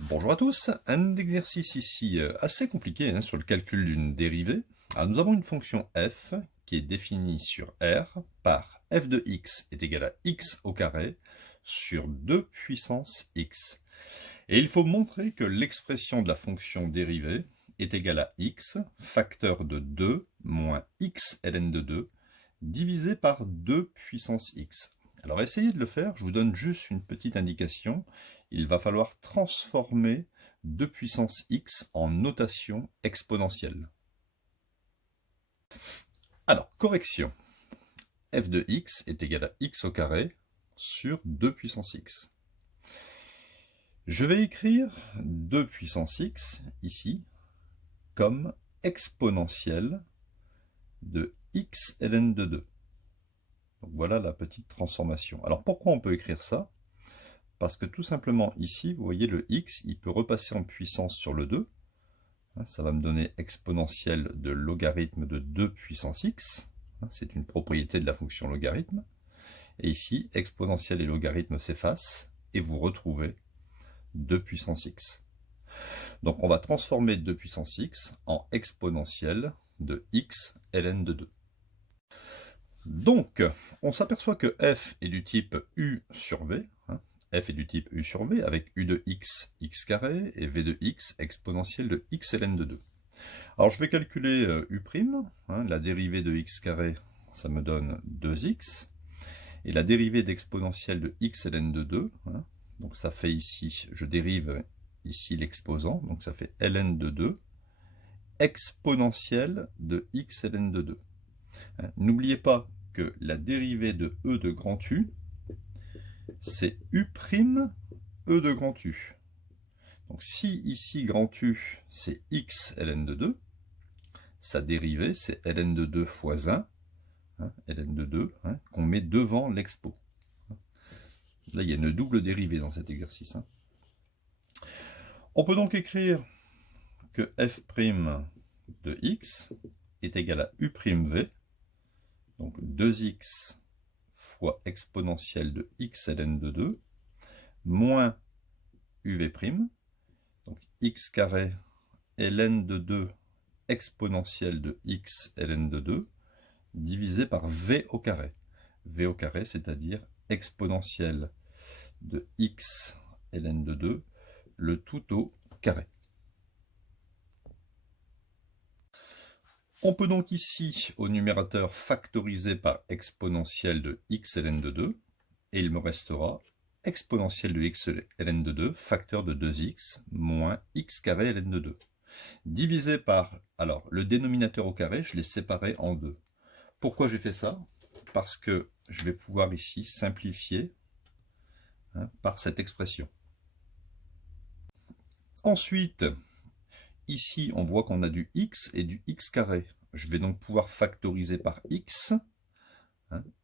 Bonjour à tous, un exercice ici assez compliqué sur le calcul d'une dérivée. Alors, nous avons une fonction f qui est définie sur R par f de x est égal à x au carré sur 2 puissance x. Et il faut montrer que l'expression de la fonction dérivée est égale à x, facteur de 2 moins x ln de 2, divisé par 2 puissance x. Alors essayez de le faire, je vous donne juste une petite indication. Il va falloir transformer 2 puissance x en notation exponentielle. Alors, correction. f de x est égal à x au carré sur 2 puissance x. Je vais écrire 2 puissance x, ici, comme exponentielle de x ln de 2. Donc voilà la petite transformation. Alors pourquoi on peut écrire ça? Parce que tout simplement ici, vous voyez le x, il peut repasser en puissance sur le 2. Ça va me donner exponentielle de logarithme de 2 puissance x. C'est une propriété de la fonction logarithme. Et ici, exponentielle et logarithme s'effacent et vous retrouvez 2 puissance x. Donc on va transformer 2 puissance x en exponentielle de x ln de 2. Donc, on s'aperçoit que f est du type u sur v, f est du type u sur v, avec u de x, x carré, et v de x exponentielle de x ln de 2. Alors, je vais calculer u', la dérivée de x carré, ça me donne 2x, et la dérivée d'exponentielle de x ln de 2, donc ça fait ici, je dérive ici l'exposant, donc ça fait ln de 2, exponentielle de x ln de 2. N'oubliez pas que la dérivée de e de grand U, c'est u' e de grand U. Donc si ici grand U, c'est x ln de 2, sa dérivée, c'est ln de 2 fois 1, ln de 2, qu'on met devant l'expo. Là, il y a une double dérivée dans cet exercice. On peut donc écrire que f' de x est égal à u'v, donc 2x fois exponentielle de x ln de 2, moins uv', donc x carré ln de 2 exponentielle de x ln de 2, divisé par v au carré. V au carré, c'est-à-dire exponentielle de x ln de 2, le tout au carré. On peut donc ici, au numérateur, factoriser par exponentielle de x ln de 2, et il me restera exponentielle de x ln de 2, facteur de 2x, moins x carré ln de 2. Divisé par, alors, le dénominateur au carré, je l'ai séparé en deux. Pourquoi j'ai fait ça? Parce que je vais pouvoir ici simplifier par cette expression. Ensuite, ici, on voit qu'on a du x et du x carré. Je vais donc pouvoir factoriser par x.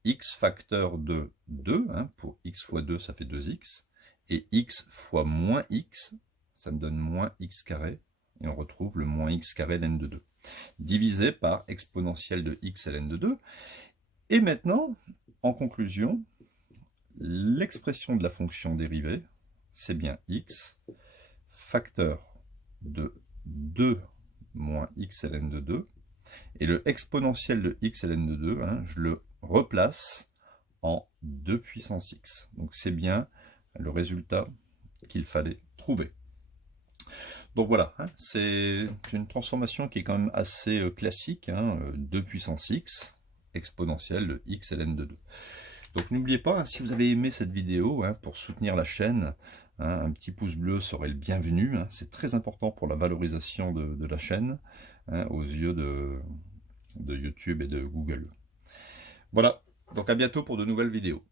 X facteur de 2, pour x fois 2, ça fait 2x. Et x fois moins x, ça me donne moins x carré. Et on retrouve le moins x carré ln de 2. Divisé par exponentielle de x ln de 2. Et maintenant, en conclusion, l'expression de la fonction dérivée, c'est bien x facteur de 2 moins x ln de 2, et le exponentiel de x ln de 2, je le replace en 2 puissance x. Donc c'est bien le résultat qu'il fallait trouver. Donc voilà, c'est une transformation qui est quand même assez classique, 2 puissance x, exponentielle de x ln de 2. Donc n'oubliez pas, si vous avez aimé cette vidéo, pour soutenir la chaîne, un petit pouce bleu serait le bienvenu. C'est très important pour la valorisation de la chaîne, aux yeux de YouTube et de Google. Voilà, donc à bientôt pour de nouvelles vidéos.